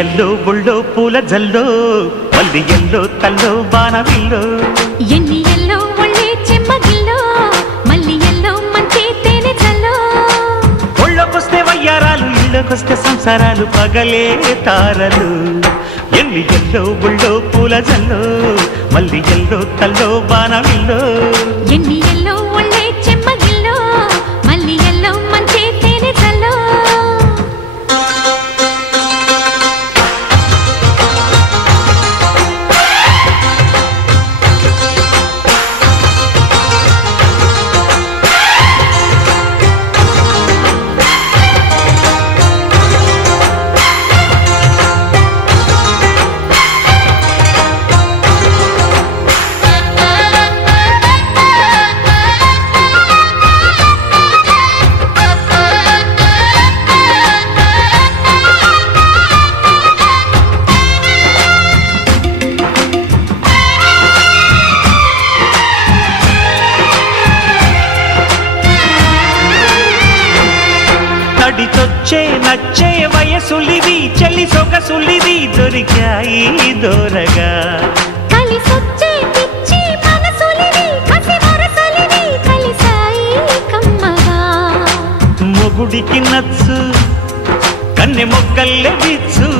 yellow బుళ్ళో పూల జల్లో మల్లి yellow తల్లో బాణవిల్లో ఎన్ని ఎల్లో ఒళ్ళే చెమ్మగిల్లో మల్లి ఎల్లో మంచి తేనె జల్లో ఒళ్ళొకొస్తే వయ్యారాలు ఇళ్ళకొస్తే సంసారాలు పగలే తారలు ఎన్ని ఎల్లో బుళ్ళో పూల జల్లో మల్లి ఎల్లో తల్లో బాణవిల్లో ఎన్ని ఎల్లో ఒళ్ళే చెమ్మగిల్లో మల్లి ఎల్లో మంచి తేనె జల్లో నడిచొచ్చే నచ్చే వయసులివి చలి సొగసులివి దొరికాయి దూరగా కలిసొచ్చే పిచ్చి మనసులివి కసి వరసలివి కలిసాయి కమ్మగా మొగుడికి నచ్చు కన్నె మొగ్గల్లే బిచ్చు